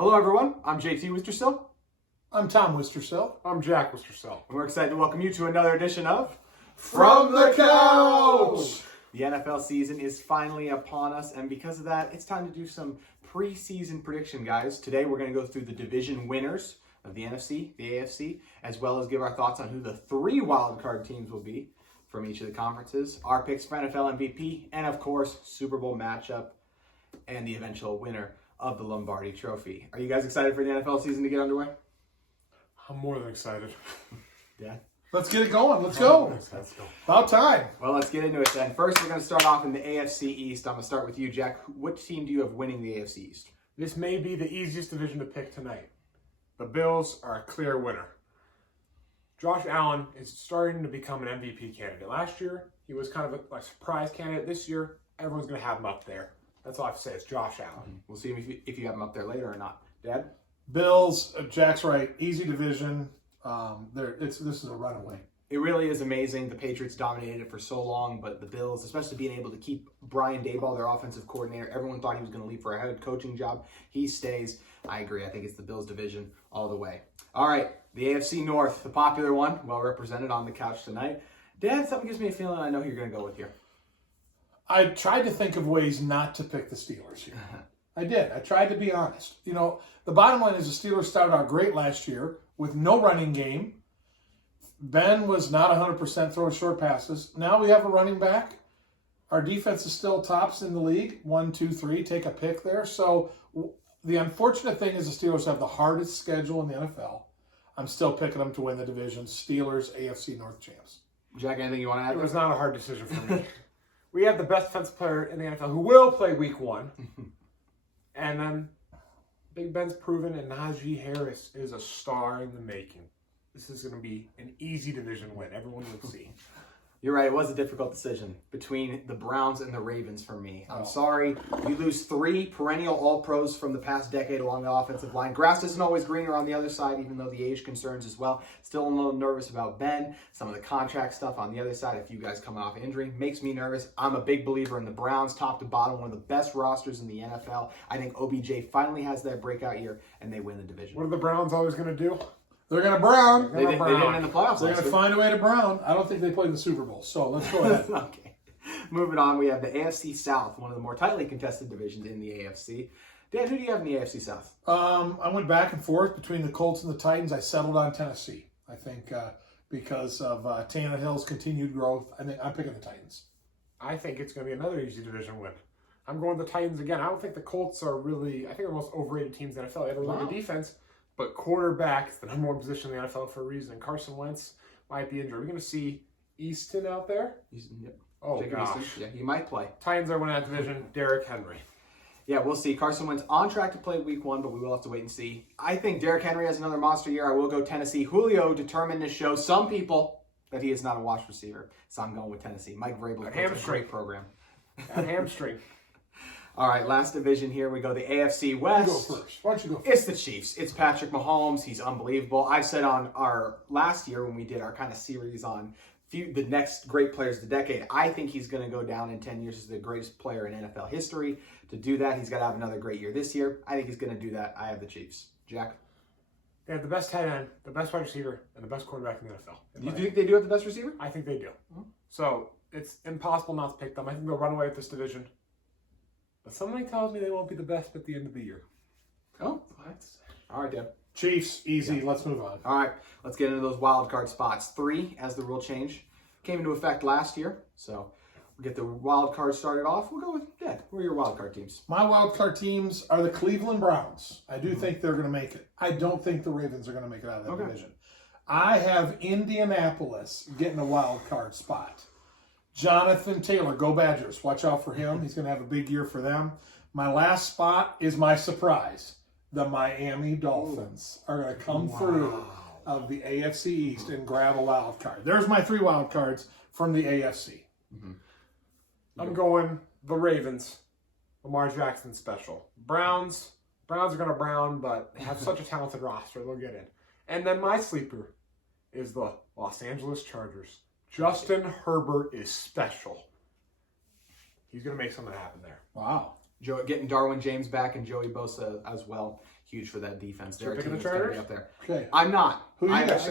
Hello, everyone. I'm JT Wistersill. I'm Tom Wistersill. I'm Jack Wistersill. And we're excited to welcome you to another edition of From the Couch! The NFL season is finally upon us, and because of that, it's time to do some preseason prediction, guys. Today, we're going to go through the division winners of the NFC, the AFC, as well as give our thoughts on who the 3 wildcard teams will be from each of the conferences, our picks for NFL MVP, and of course, Super Bowl matchup and the eventual winner of the Lombardi Trophy. Are you guys excited for the NFL season to get underway? I'm more than excited. Yeah. Let's get it going. Let's go. Let's go. About time. Well, let's get into it then. First, we're going to start off in the AFC East. I'm going to start with you, Jack. Which team do you have winning the AFC East? This may be the easiest division to pick tonight. The Bills are a clear winner. Josh Allen is starting to become an MVP candidate. Last year, he was kind of a surprise candidate. This year, everyone's going to have him up there. That's all I have to say. It's Josh Allen. We'll see if you have him up there later or not. Dad? Bills, Jack's right. Easy division. This is a runaway. It really is amazing. The Patriots dominated it for so long, but the Bills, especially being able to keep Brian Daboll, their offensive coordinator, everyone thought he was going to leave for a head coaching job. He stays. I agree. I think it's the Bills division all the way. All right, the AFC North, the popular one, well represented on the couch tonight. Dad, something gives me a feeling I know who you're going to go with here. I tried to think of ways not to pick the Steelers here. I did. I tried to be honest. You know, the bottom line is the Steelers started out great last year with no running game. Ben was not 100% throwing short passes. Now we have a running back. Our defense is still tops in the league. 1, 2, 3. Take a pick there. So the unfortunate thing is the Steelers have the hardest schedule in the NFL. I'm still picking them to win the division. Steelers, AFC North champs. Jack, anything you want to add? It was not a hard decision for me. We have the best defensive player in the NFL who will play week 1. And then Big Ben's proven, and Najee Harris is a star in the making. This is going to be an easy division win. Everyone will see. You're right. It was a difficult decision between the Browns and the Ravens for me. I'm sorry. You lose 3 perennial All-Pros from the past decade along the offensive line. Grass isn't always greener on the other side, even though the age concerns as well. Still a little nervous about Ben. Some of the contract stuff on the other side, if you guys coming off injury, makes me nervous. I'm a big believer in the Browns, top to bottom, one of the best rosters in the NFL. I think OBJ finally has that breakout year, and they win the division. What are the Browns always going to do? They're going to brown. They didn't in the playoffs. They're going to find a way to brown. I don't think they played in the Super Bowl. So let's go ahead. Okay. Moving on, we have the AFC South, one of the more tightly contested divisions in the AFC. Dan, who do you have in the AFC South? I went back and forth between the Colts and the Titans. I settled on Tennessee. I think because of Tannehill's continued growth, I'm picking the Titans. I think it's going to be another easy division win. I'm going the Titans again. I don't think the Colts are really, I think they're the most overrated teams in the NFL. They have a really good defense, but quarterback is the number 1 position in the NFL for a reason. And Carson Wentz might be injured. Are we going to see Easton out there? Easton, yep. Oh, Jacob gosh. Easton. Yeah, he might play. Titans are winning that division. Derrick Henry. Yeah, we'll see. Carson Wentz on track to play week 1, but we will have to wait and see. I think Derrick Henry has another monster year. I will go Tennessee. Julio determined to show some people that he is not a washed receiver. So I'm going with Tennessee. Mike Vrabel is a great program. A hamstring. All right, last division here. We go the AFC West. You go first. Why don't you go first? It's the Chiefs. It's Patrick Mahomes. He's unbelievable. I said on our last year when we did our kind of series on the next great players of the decade, I think he's going to go down in 10 years as the greatest player in NFL history. To do that, he's got to have another great year this year. I think he's going to do that. I have the Chiefs. Jack? They have the best tight end, the best wide receiver, and the best quarterback in the NFL. You think they do have the best receiver? I think they do. So it's impossible not to pick them. I think they'll run away with this division. But something tells me they won't be the best at the end of the year. Oh, all right, Dan. Chiefs, easy. Yeah. Let's move on. All right, let's get into those wild card spots. 3, as the rule change, came into effect last year. So we'll get the wild card started off. We'll go with Dad. Who are your wild card teams? My wild card teams are the Cleveland Browns. I do think they're going to make it. I don't think the Ravens are going to make it out of that division. I have Indianapolis getting a wild card spot. Jonathan Taylor, go Badgers. Watch out for him. He's going to have a big year for them. My last spot is my surprise. The Miami Dolphins are going to come through of the AFC East and grab a wild card. There's my 3 wild cards from the AFC. I'm going the Ravens. Lamar Jackson special. Browns are going to brown, but they have such a talented roster. They'll get in. And then my sleeper is the Los Angeles Chargers. Justin Herbert is special. He's going to make something happen there. Wow. Getting Darwin James back and Joey Bosa as well, huge for that defense. You're Their picking team the is gonna be Chargers? up there. Okay. I'm not. Who you got?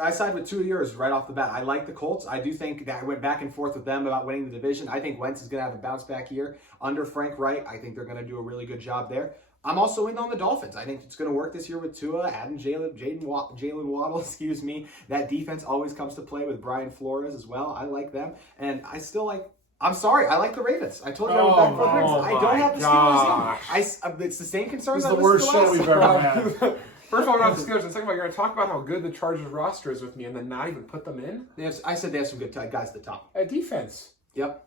I side with two of yours right off the bat. I like the Colts. I do think that I went back and forth with them about winning the division. I think Wentz is going to have a bounce back year under Frank Wright. I think they're going to do a really good job there. I'm also in on the Dolphins. I think it's going to work this year with Tua, adding Jalen Waddle. Excuse me. That defense always comes to play with Brian Flores as well. I like them, and I still like. I'm sorry, I like the Ravens. I told you I went back and forth. I don't have the Steelers in. It's the same concerns. It's the worst show we've ever had. First of all, we're not the Steelers, and second of all, you're going to talk about how good the Chargers roster is with me, and then not even put them in. I said they have some good guys at the top. At defense. Yep.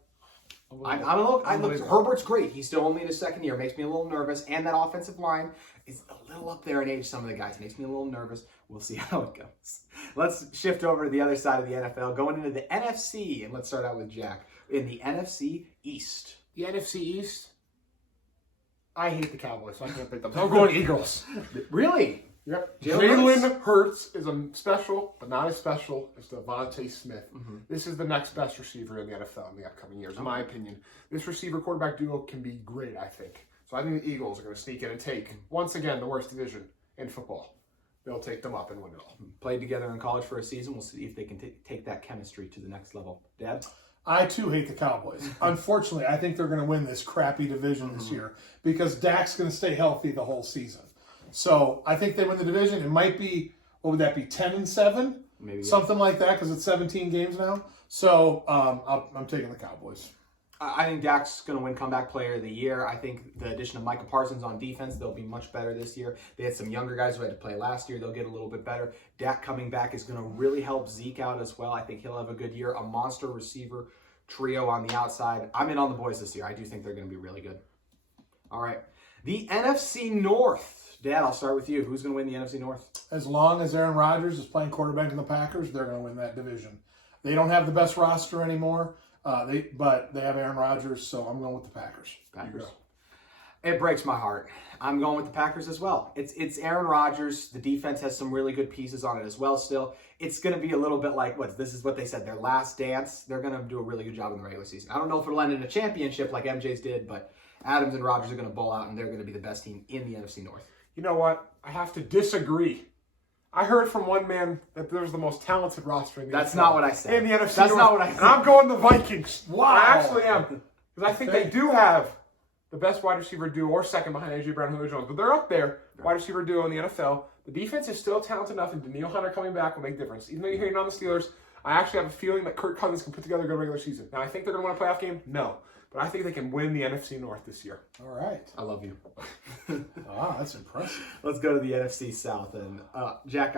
Herbert's great. He's still only in his second year. Makes me a little nervous. And that offensive line is a little up there in age. Some of the guys makes me a little nervous. We'll see how it goes. Let's shift over to the other side of the NFL, going into the NFC, and let's start out with Jack in the NFC East. The NFC East. I hate the Cowboys, so I can't pick them. So I'm going Eagles. Really? Yep. Jalen Hurts is a special, but not as special as Devontae Smith. Mm-hmm. This is the next best receiver in the NFL in the upcoming years, in my opinion. This receiver-quarterback duo can be great, I think. So I think the Eagles are going to sneak in and take, once again, the worst division in football. They'll take them up and win it all. Played together in college for a season. We'll see if they can take that chemistry to the next level. Dad? I, too, hate the Cowboys. Unfortunately, I think they're going to win this crappy division this year because Dak's going to stay healthy the whole season. So I think they win the division. It might be, what would that be, 10-7? Maybe something like that because it's 17 games now. So I'm taking the Cowboys. I think Dak's going to win Comeback Player of the Year. I think the addition of Micah Parsons on defense, they'll be much better this year. They had some younger guys who had to play last year. They'll get a little bit better. Dak coming back is going to really help Zeke out as well. I think he'll have a good year. A monster receiver trio on the outside. I'm in on the boys this year. I do think they're going to be really good. All right. The NFC North. Dad, I'll start with you. Who's going to win the NFC North? As long as Aaron Rodgers is playing quarterback in the Packers, they're going to win that division. They don't have the best roster anymore. But they have Aaron Rodgers, so I'm going with the Packers. It breaks my heart. I'm going with the Packers as well. It's Aaron Rodgers. The defense has some really good pieces on it as well still. It's going to be a little bit like, this is what they said, their last dance. They're going to do a really good job in the regular season. I don't know if it'll end in a championship like MJ's did, but Adams and Rodgers are going to bowl out, and they're going to be the best team in the NFC North. You know what? I have to disagree. I heard from one man that there's the most talented roster in the That's NFL. not what I said. In the NFC North. That's not what I said. And I'm going the Vikings. Wow. I actually am. Because I think they do have the best wide receiver duo, or second behind A.J. Brown and Julio Jones. But they're up there, wide receiver duo in the NFL. The defense is still talented enough, and Daniil Hunter coming back will make a difference. Even though you're hating on the Steelers, I actually have a feeling that Kirk Cousins can put together a good regular season. Now, I think they're going to win a playoff game? No. But I think they can win the NFC North this year. All right. I love you. That's impressive. Let's go to the NFC South. And Jack,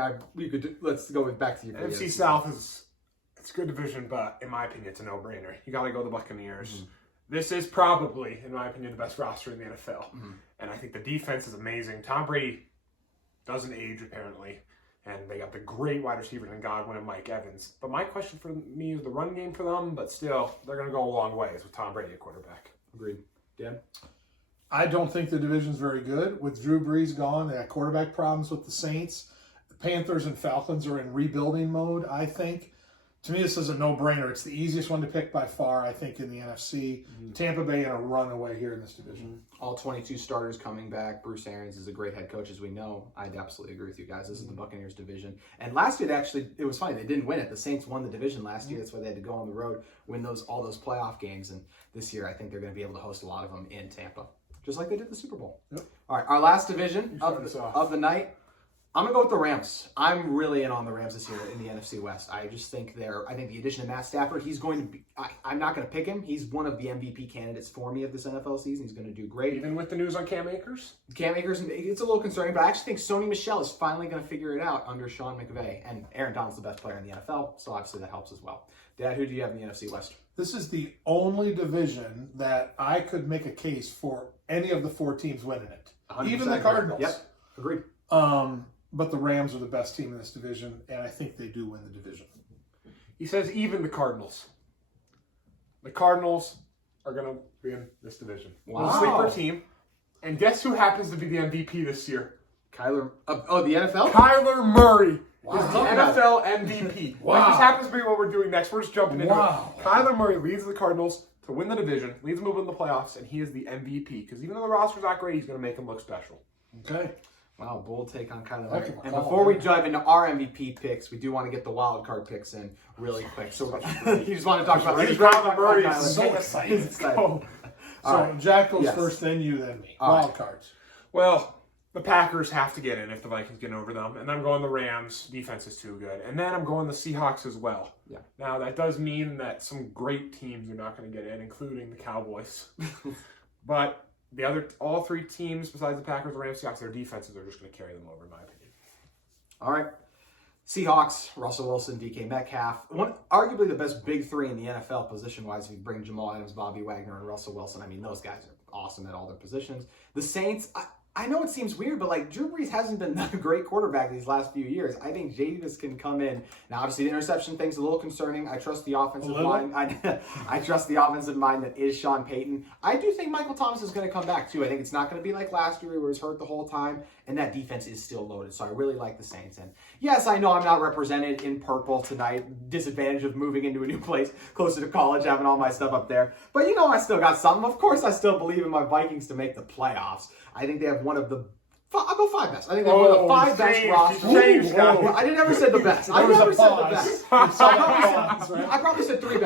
let's go back to you. NFC South it's a good division, but in my opinion, it's a no-brainer. You got to go the Buccaneers. Mm-hmm. This is probably, in my opinion, the best roster in the NFL. Mm-hmm. And I think the defense is amazing. Tom Brady doesn't age, apparently. And they got the great wide receivers in Godwin and Mike Evans. But my question for me is the run game for them, but still, they're going to go a long ways with Tom Brady at quarterback. Agreed. Dan? I don't think the division's very good. With Drew Brees gone, they got quarterback problems with the Saints. The Panthers and Falcons are in rebuilding mode, I think. To me, this is a no-brainer. It's the easiest one to pick by far, I think, in the NFC. Mm-hmm. Tampa Bay in a runaway here in this division. Mm-hmm. All 22 starters coming back. Bruce Arians is a great head coach, as we know. I'd absolutely agree with you guys. This is the Buccaneers division. And last year, it was funny. They didn't win it. The Saints won the division last year. That's why they had to go on the road, win all those playoff games. And this year, I think they're going to be able to host a lot of them in Tampa, just like they did the Super Bowl. Yep. All right, our last division of the night. I'm going to go with the Rams. I'm really in on the Rams this year in the NFC West. I just think I think the addition of Matt Stafford, he's going to be, I'm not going to pick him. He's one of the MVP candidates for me of this NFL season. He's going to do great. Even with the news on Cam Akers? Cam Akers, it's a little concerning, but I actually think Sony Michel is finally going to figure it out under Sean McVay. And Aaron Donald's the best player in the NFL, so obviously that helps as well. Dad, who do you have in the NFC West? This is the only division that I could make a case for any of the four teams winning it. Even the Cardinals. Yep, agreed. But the Rams are the best team in this division, and I think they do win the division. He says even the Cardinals. The Cardinals are going to win this division. Wow. Sleeper team. And guess who happens to be the MVP this year? The NFL? Kyler Murray Wow. is the NFL MVP. Wow. Like this happens to be what we're doing next. We're just jumping into it. Kyler Murray leads the Cardinals to win the division, leads them to win the playoffs, and he is the MVP. Because even though the roster's not great, he's going to make them look special. Okay. Wow, bold take on kind of Heck that. of a And call, before we man. dive into our MVP picks, we do want to get the wild card picks in really quick. So you just want to talk about He's these round the bird. Tyler. He's so excited. He's excited. Go. So All right. Jack goes Yes. first, then you, then me. All right. Wild cards. Well, the Packers have to get in if the Vikings get over them. And I'm going the Rams. Defense is too good. And then I'm going the Seahawks as well. Yeah. Now, that does mean that some great teams are not going to get in, including the Cowboys. But all three teams besides the Packers, the Rams, Seahawks, their defenses are just going to carry them over, in my opinion. All right. Seahawks, Russell Wilson, DK Metcalf. Arguably the best big three in the NFL position-wise if you bring Jamal Adams, Bobby Wagner, and Russell Wilson. I mean, those guys are awesome at all their positions. The Saints, I know it seems weird, but like Drew Brees hasn't been a great quarterback these last few years. I think Jameis can come in. Now, obviously, the interception thing's a little concerning. I trust the offensive line. I trust the offensive mind that is Sean Payton. I do think Michael Thomas is going to come back, too. I think it's not going to be like last year where he was hurt the whole time, and that defense is still loaded. So I really like the Saints. And yes, I know I'm not represented in purple tonight. Disadvantage of moving into a new place closer to college, having all my stuff up there. But you know I still got something. Of course, I still believe in my Vikings to make the playoffs. I think they have one of the I'll go 5 best. I think they have one of the 5 best rosters. I never said the best. I never said the best. I probably said 3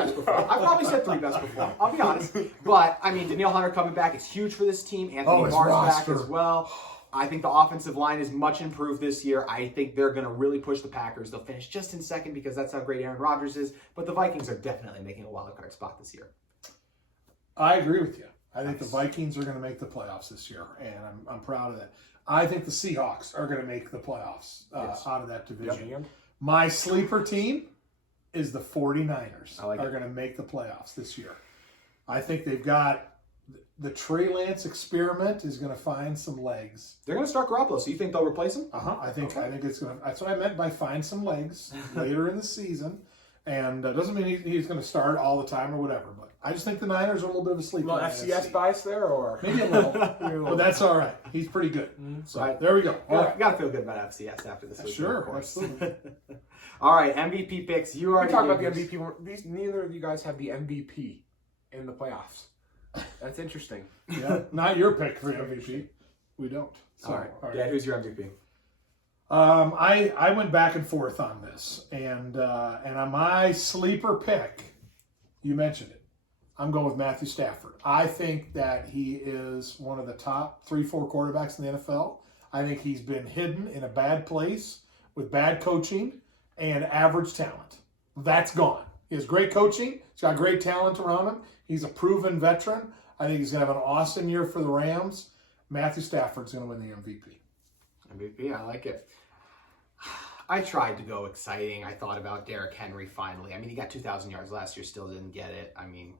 best before. I'll be honest. But, I mean, Danielle Hunter coming back is huge for this team. Anthony Barr's back as well. I think the offensive line is much improved this year. I think they're going to really push the Packers. They'll finish just in second because that's how great Aaron Rodgers is. But the Vikings are definitely making a wild card spot this year. I agree with you. I think the Vikings are going to make the playoffs this year, and I'm proud of that. I think the Seahawks are going to make the playoffs out of that division. Yep. My sleeper team is the 49ers are going to make the playoffs this year. I think they've got the Trey Lance experiment is going to find some legs. They're going to start Garoppolo, so you think they'll replace him? I think it's going to. That's what I meant by find some legs later in the season. And doesn't mean he's going to start all the time or whatever. But I just think the Niners are a little bit of a sleeper. Well, FCS bias there, or maybe a little, but that's all right. He's pretty good. So there we go. All right, got to feel good about FCS after this week. Sure, of course. absolutely. All right, MVP picks. You already talk about the yours. MVP. Neither of you guys have the MVP in the playoffs. That's interesting. Yeah, not your pick for MVP. We don't. So, all right. Yeah, who's your MVP? I went back and forth on this, and on my sleeper pick, you mentioned it. I'm going with Matthew Stafford. I think that he is one of the top 3-4 quarterbacks in the NFL. I think he's been hidden in a bad place with bad coaching and average talent. That's gone. He has great coaching. He's got great talent around him. He's a proven veteran. I think he's going to have an awesome year for the Rams. Matthew Stafford's going to win the MVP. MVP, I like it. I tried to go exciting. I thought about Derrick Henry finally. I mean, he got 2,000 yards last year, still didn't get it. I mean,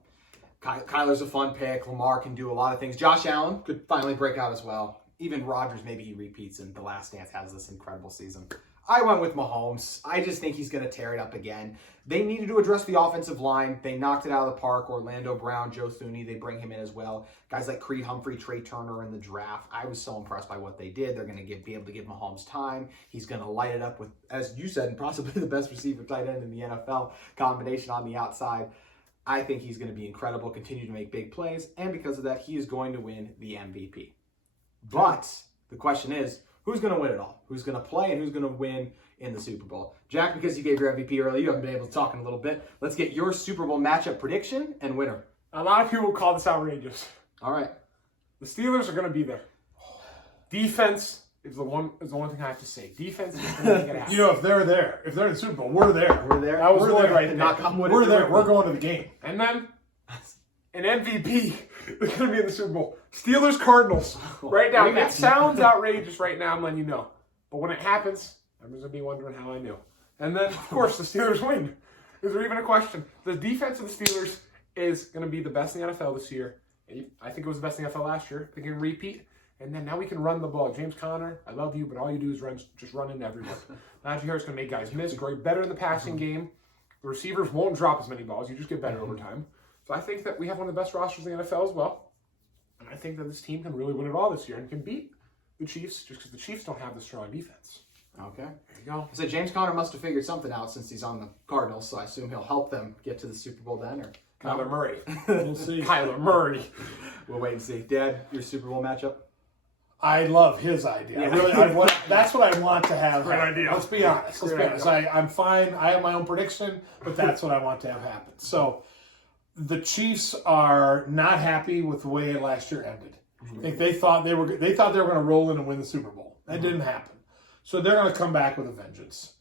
Kyler's a fun pick. Lamar can do a lot of things. Josh Allen could finally break out as well. Even Rodgers, maybe he repeats and The Last Dance has this incredible season. I went with Mahomes. I just think he's going to tear it up again. They needed to address the offensive line. They knocked it out of the park. Orlando Brown, Joe Thuney, they bring him in as well. Guys like Creed Humphrey, Trey Turner in the draft. I was so impressed by what they did. They're going to be able to give Mahomes time. He's going to light it up with, as you said, possibly the best receiver tight end in the NFL combination on the outside. I think he's going to be incredible, continue to make big plays, and because of that, he is going to win the MVP. But the question is, who's going to win it all? Who's going to play and who's going to win in the Super Bowl? Jack, because you gave your MVP earlier, you haven't been able to talk in a little bit. Let's get your Super Bowl matchup prediction and winner. A lot of people call this outrageous. All right. The Steelers are going to be there. Defense is the only thing I have to say. Defense is going to make it happen. You know, if they're in the Super Bowl, we're there. We're there. That was We're Lloyd there. right there. Knock on wood. We're there. We're going to the game. And then an MVP is going to be in the Super Bowl. Steelers Cardinals. Right now. It sounds outrageous right now, I'm letting you know. But when it happens, everyone's going to be wondering how I knew. And then, of course, the Steelers win. Is there even a question? The defense of the Steelers is going to be the best in the NFL this year. I think it was the best in the NFL last year. They can repeat. And then now we can run the ball. James Conner, I love you, but all you do is just run into everyone. Najee Harris going to make guys miss. Great, better in the passing game. The receivers won't drop as many balls. You just get better over time. So I think that we have one of the best rosters in the NFL as well. And I think that this team can really win it all this year and can beat the Chiefs just because the Chiefs don't have the strong defense. Okay. There you go. So James Conner must have figured something out since he's on the Cardinals, so I assume he'll help them get to the Super Bowl then, or Kyler Murray. We'll see. Kyler Murray. We'll wait and see. Dad, your Super Bowl matchup? I love his idea. That's what I want to have. Great happen. idea. Let's be honest. I'm fine. I have my own prediction, but that's what I want to have happen. So the Chiefs are not happy with the way last year ended. I think they thought they were going to roll in and win the Super Bowl. That didn't happen. So they're going to come back with a vengeance.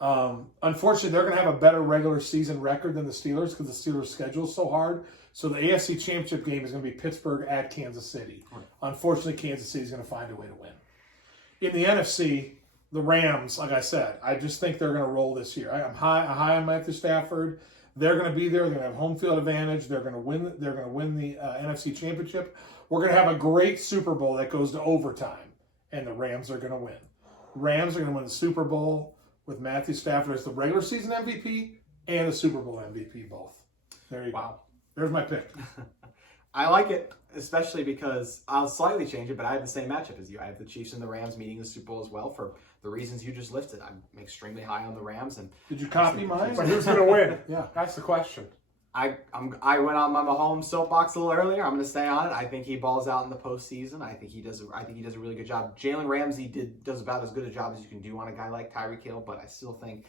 Unfortunately, they're going to have a better regular season record than the Steelers because the Steelers' schedule is so hard. So the AFC Championship game is going to be Pittsburgh at Kansas City. Right. Unfortunately, Kansas City is going to find a way to win. In the NFC, the Rams, like I said, I just think they're going to roll this year. I'm high on Matthew Stafford. They're going to be there. They're going to have home field advantage. They're going to win. They're going to win the NFC Championship. We're going to have a great Super Bowl that goes to overtime, and the Rams are going to win. Rams are going to win the Super Bowl with Matthew Stafford as the regular season MVP and the Super Bowl MVP both. There you go. There's my pick. I like it, especially because I'll slightly change it, but I have the same matchup as you. I have the Chiefs and the Rams meeting the Super Bowl as well for the reasons you just listed. I'm extremely high on the Rams. And did you copy mine? But who's going to win? Yeah, that's the question. I went on my Mahomes soapbox a little earlier. I'm going to stay on it. I think he balls out in the postseason. I think he does a really good job. Jalen Ramsey does about as good a job as you can do on a guy like Tyreek Hill, but I still think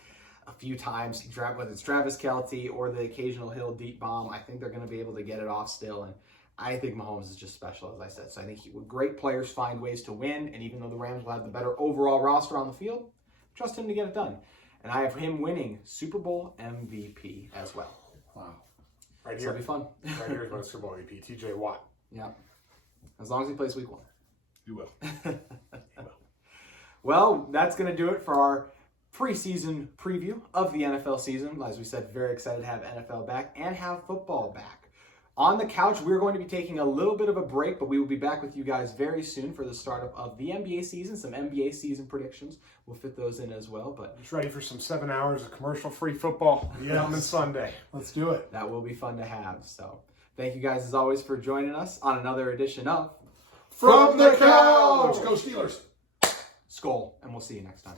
a few times, whether it's Travis Kelce or the occasional Hill deep bomb, I think they're going to be able to get it off still. And I think Mahomes is just special, as I said. So I think great players find ways to win. And even though the Rams will have the better overall roster on the field, trust him to get it done. And I have him winning Super Bowl MVP as well. Wow. Right here. It'll be fun. Right here is my Super Bowl MVP, TJ Watt. Yeah. As long as he plays week 1. You will. Well, that's going to do it for our preseason preview of the NFL season. As we said, very excited to have NFL back and have football back. On the couch, we're going to be taking a little bit of a break, but we will be back with you guys very soon for the startup of the NBA season. Some NBA season predictions. We'll fit those in as well. But just ready for some 7 hours of commercial-free football on Sunday. Let's do it. That will be fun to have. So thank you guys, as always, for joining us on another edition of From the Couch! Go Steelers! Skol, and we'll see you next time.